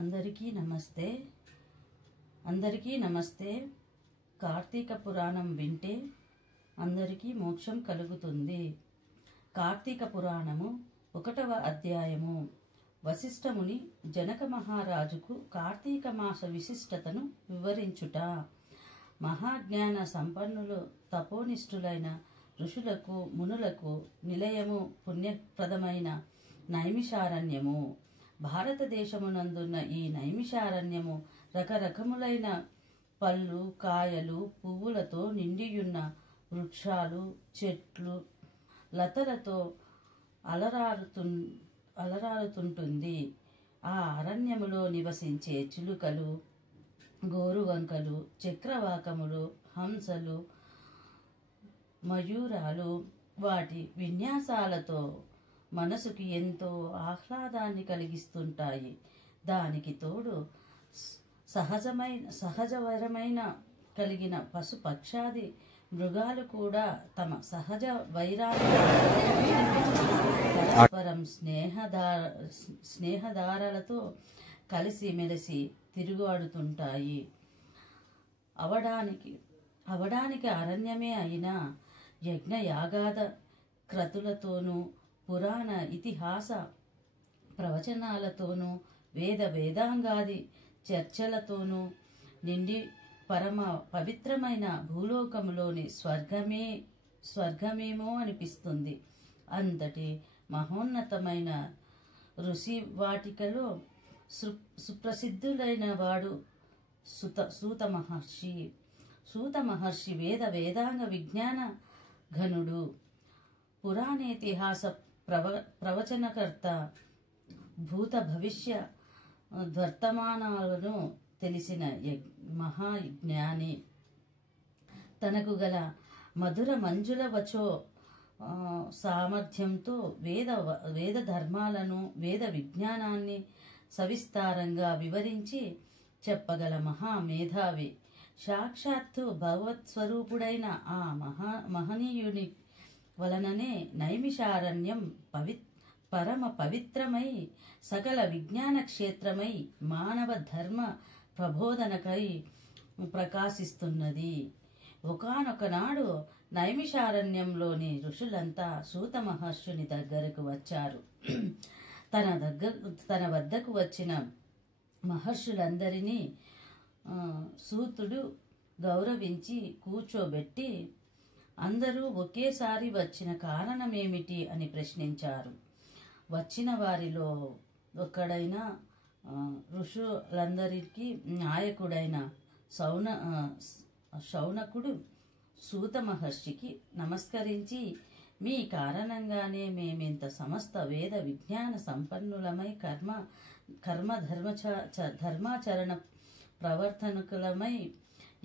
అందరికీ నమస్తే. కార్తీక పురాణం వింటే అందరికీ మోక్షం కలుగుతుంది. కార్తీక పురాణము 1వ అధ్యాయము. వశిష్ఠముని జనక మహారాజుకు కార్తీక మాస విశిష్టతను వివరించుట. మహాజ్ఞాన సంపన్నులు తపోనిష్ఠులైన ఋషులకు మునులకు నిలయము పుణ్యప్రదమైన నైమిషారణ్యము. భారతదేశమునందున్న ఈ నైమిషారణ్యము రకరకములైన పళ్ళు, కాయలు, పువ్వులతో నిండియున్న వృక్షాలు, చెట్లు, లతలతో అలరారుతుంటుంది. ఆ అరణ్యములో నివసించే చిలుకలు, గోరువంకలు, చక్రవాకములు, హంసలు, మయూరాలు వాటి విన్యాసాలతో మనసుకి ఎంతో ఆహ్లాదాన్ని కలిగిస్తుంటాయి. దానికి తోడు సహజవరమైన కలిగిన పశుపక్షాది మృగాలు కూడా తమ సహజ వైరాన్ని పరస్పరం స్నేహదారాలతో కలిసి మెలిసి తిరుగాడుతుంటాయి. అవడానికి అరణ్యమే అయినా యజ్ఞయాగాద క్రతులతోనూ పురాణ ఇతిహాస ప్రవచనాలతోనూ వేదాంగాది చర్చలతోనూ నిండి పరమ పవిత్రమైన భూలోకములోని స్వర్గమేమో అనిపిస్తుంది. అంతటి మహోన్నతమైన ఋషి వాటికలో సుప్రసిద్ధులైన వాడు సూత మహర్షి వేదాంగ విజ్ఞాన ఘనుడు, పురాణేతిహాస ప్రవచనకర్త, భూత భవిష్య వర్తమానాలను తెలిసిన మహాజ్ఞాని. తనకు గల మధుర మంజుల వచో సామర్థ్యంతో వేద ధర్మాలను, వేద విజ్ఞానాన్ని సవిస్తారంగా వివరించి చెప్పగల మహామేధావి. సాక్షాత్తు భగవత్ స్వరూపుడైన ఆ మహనీయుని వలననే నైమిషారణ్యం పరమ పవిత్రమై, సకల విజ్ఞాన క్షేత్రమై, మానవ ధర్మ ప్రబోధనకై ప్రకాశిస్తున్నది. ఒకానొకనాడు నైమిషారణ్యంలోని ఋషులంతా సూత మహర్షుని దగ్గరకు వచ్చారు. తన వద్దకు వచ్చిన మహర్షులందరినీ సూతుడు గౌరవించి కూర్చోబెట్టి, అందరూ ఒకేసారి వచ్చిన కారణమేమిటి అని ప్రశ్నించారు. వచ్చిన వారిలో ఒక్కడైన ఋషులందరికీ నాయకుడైన శౌనకుడు సూత మహర్షికి నమస్కరించి, మీ కారణంగానే మేమింత సమస్త వేద విజ్ఞాన సంపన్నులమై ధర్మాచరణ ప్రవర్తనకులమై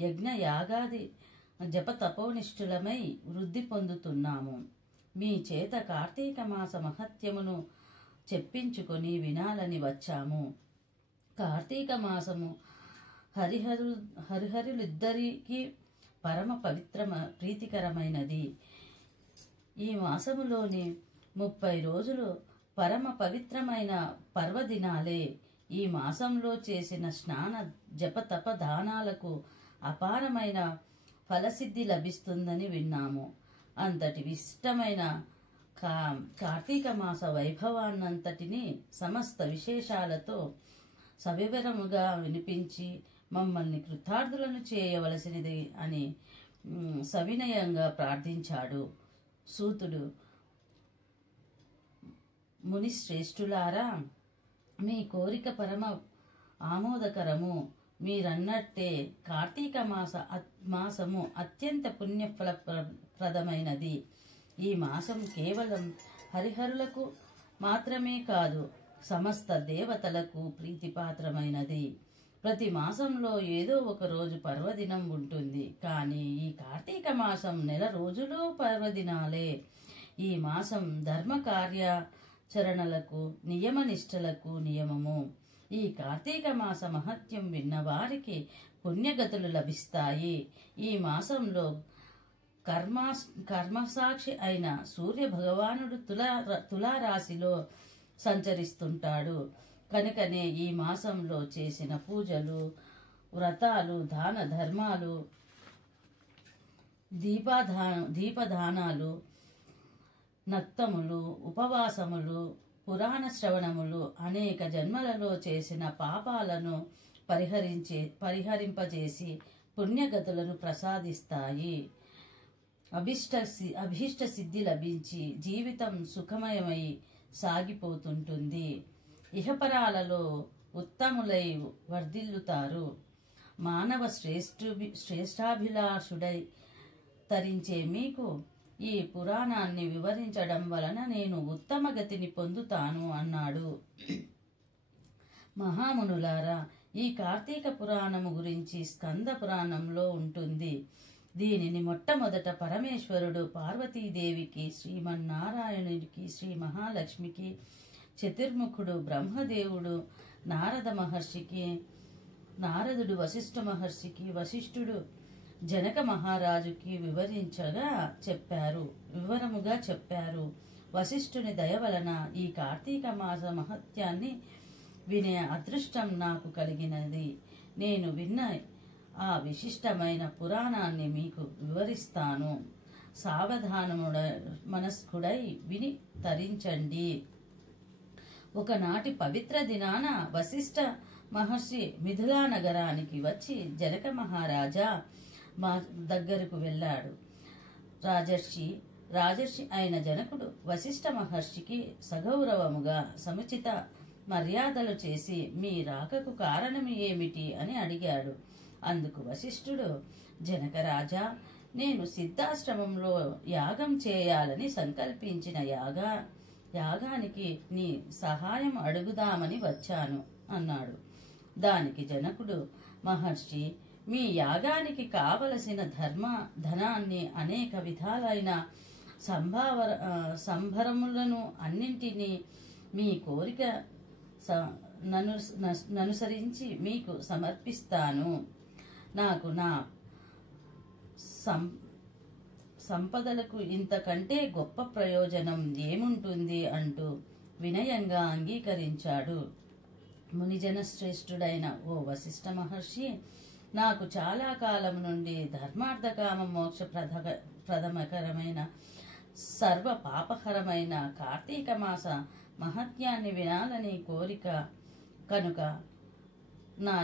యజ్ఞ యాగాది జప తపోనిష్ఠులమై వృద్ధి పొందుతున్నాము. మీ చేత కార్తీక మాస మహత్యమును చెప్పించుకొని వినాలని వచ్చాము. కార్తీక మాసము హరిహరులిద్దరికీ పరమ ప్రీతికరమైనది. ఈ మాసములోని 30 రోజులు పరమ పవిత్రమైన పర్వదినాలే. ఈ మాసంలో చేసిన స్నాన జప తప దానాలకు అపారమైన ఫలసిద్ధి లభిస్తుందని విన్నాము. అంతటి విశిష్టమైన కార్తీక మాస వైభవాన్నంతటినీ సమస్త విశేషాలతో సవివరముగా వినిపించి మమ్మల్ని కృతార్థులను చేయవలసినది అని సవినయంగా ప్రార్థించాడు. సూతుడు, మునిశ్రేష్ఠులారా, మీ కోరిక పరమ ఆమోదకరము. మీరన్నట్టే కార్తీక మాసము అత్యంత పుణ్యఫలప్రదమైనది. ఈ మాసం కేవలం హరిహరులకు మాత్రమే కాదు, సమస్త దేవతలకు ప్రీతిపాత్రమైనది. ప్రతి మాసంలో ఏదో ఒక రోజు పర్వదినం ఉంటుంది. కానీ ఈ కార్తీక మాసం నెల రోజులు పర్వదినాలే. ఈ మాసం ధర్మ కార్యాచరణలకు, నియమనిష్టలకు నియమము. ఈ కార్తీక మాస మహత్యం విన్న వారికి పుణ్యగతులు లభిస్తాయి. ఈ మాసంలో కర్మసాక్షి అయిన సూర్య భగవానుడు తులారాశిలో సంచరిస్తుంటాడు. కనుకనే ఈ మాసంలో చేసిన పూజలు, వ్రతాలు, దాన ధర్మాలు, దీపదానాలు, నక్తములు, ఉపవాసములు, పురాణ శ్రవణములు అనేక జన్మలలో చేసిన పాపాలను పరిహరింపజేసి పుణ్యగతులను ప్రసాదిస్తాయి. అభీష్ట సిద్ధి లభించి జీవితం సుఖమయమై సాగిపోతుంటుంది. ఇహపరాలలో ఉత్తములై వర్ధిల్లుతారు. మానవ శ్రేష్టాభిలాషుడై తరించే మీకు ఈ పురాణాన్ని వివరించడం వలన నేను ఉత్తమ గతిని పొందుతాను అన్నాడు. మహామునులారా, ఈ కార్తీక పురాణము గురించి స్కంద పురాణంలో ఉంటుంది. దీనిని మొట్టమొదట పరమేశ్వరుడు పార్వతీదేవికి, శ్రీమన్నారాయణుడికి, శ్రీ మహాలక్ష్మికి, చతుర్ముఖుడు బ్రహ్మదేవుడు నారద మహర్షికి, నారదుడు వశిష్ఠ మహర్షికి, వశిష్ఠుడు జనక మహారాజుకి వివరముగా చెప్పారు. వశిష్ఠుని దయ వలన ఈ కార్తీక మాస మహత్యాన్ని వినే అదృష్టం నాకు కలిగినది. నేను విన్న ఆ విశిష్టమైన పురాణాన్ని మీకు వివరిస్తాను. మనస్కుడై విని తరించండి. ఒకనాటి పవిత్ర దినాన వశిష్ఠ మహర్షి మిథిలా నగరానికి వచ్చి జనక మహారాజా మా దగ్గరకు వెళ్ళాడు. రాజర్షి అయిన జనకుడు వశిష్ఠ మహర్షికి సగౌరవముగా సముచిత మర్యాదలు చేసి మీ రాకకు కారణం ఏమిటి అని అడిగాడు. అందుకు వశిష్ఠుడు, జనకరాజా, నేను సిద్ధాశ్రమంలో యాగం చేయాలని సంకల్పించిన యాగానికి నీ సహాయం అడుగుదామని వచ్చాను అన్నాడు. దానికి జనకుడు, మహర్షి, మీ యాగానికి కావలసిన ధనాన్ని, అనేక విధాలైన సంభరములను అన్నింటినీ మీ కోరిక ననుసరించి మీకు సమర్పిస్తాను. నాకు నా సంపదలకు ఇంతకంటే గొప్ప ప్రయోజనం ఏముంటుంది అంటూ వినయంగా అంగీకరించాడు. మునిజన శ్రేష్ఠుడైన ఓ వశిష్ఠ మహర్షి, నాకు చాలా కాలం నుండి ధర్మార్థకామ మోక్ష ప్రథమకరమైన సర్వ పాపహరమైన కార్తీక మాస మహత్యాన్ని వినాలని కోరిక కనుక నా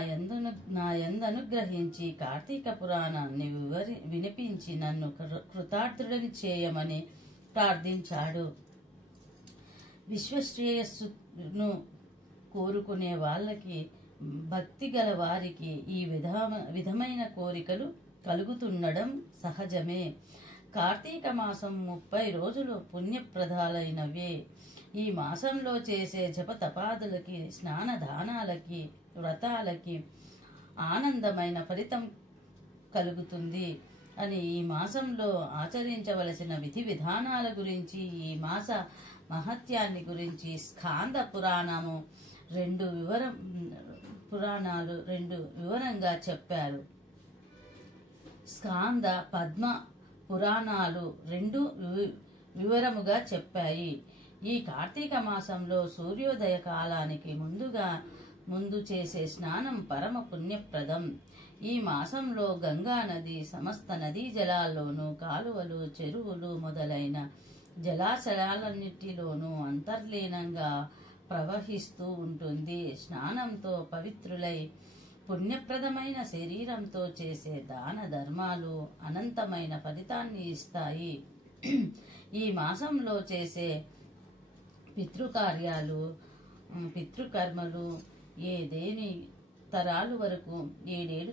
యందనుగ్రహించి కార్తీక పురాణాన్ని వినిపించి నన్ను కృతార్థుడిని చేయమని ప్రార్థించాడు. విశ్వశ్రేయస్సును కోరుకునే వాళ్ళకి, భక్తి గల వారికి ఈ విధమైన కోరికలు కలుగుతుండడం సహజమే. కార్తీక మాసం 30 రోజులు పుణ్యప్రదాలైనవే. ఈ మాసంలో చేసే జప తపాదులకి, స్నాన దానాలకి, వ్రతాలకి ఆనందమైన ఫలితం కలుగుతుంది అని, ఈ మాసంలో ఆచరించవలసిన విధి విధానాల గురించి, ఈ మాస మహత్యాన్ని గురించి స్కాంద పురాణము రెండు వివరంగా చెప్పారు. స్కాంద, పద్మ పురాణాలు రెండు వివరముగా చెప్పాయి. ఈ కార్తీక మాసంలో సూర్యోదయ కాలానికి ముందు చేసే స్నానం పరమ పుణ్యప్రదం. ఈ మాసంలో గంగా నది సమస్త నదీ జలాల్లోనూ, కాలువలు, చెరువులు మొదలైన జలాశయాలన్నిటిలోనూ అంతర్లీనంగా ప్రవహిస్తూ ఉంటుంది. స్నానంతో పవిత్రులై పుణ్యప్రదమైన శరీరంతో చేసే దాన ధర్మాలు అనంతమైన ఫలితాన్ని ఇస్తాయి. ఈ మాసంలో చేసే పితృకర్మలు ఏడేడు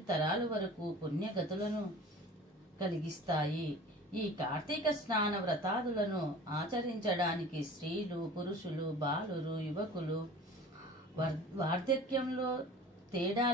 తరాలు వరకు పుణ్యగతులను కలిగిస్తాయి. ఈ కార్తీక స్నాన వ్రతాదులను ఆచరించడానికి స్త్రీలు, పురుషులు, బాలురు, యువకులు వార్ధక్యంలో తేడా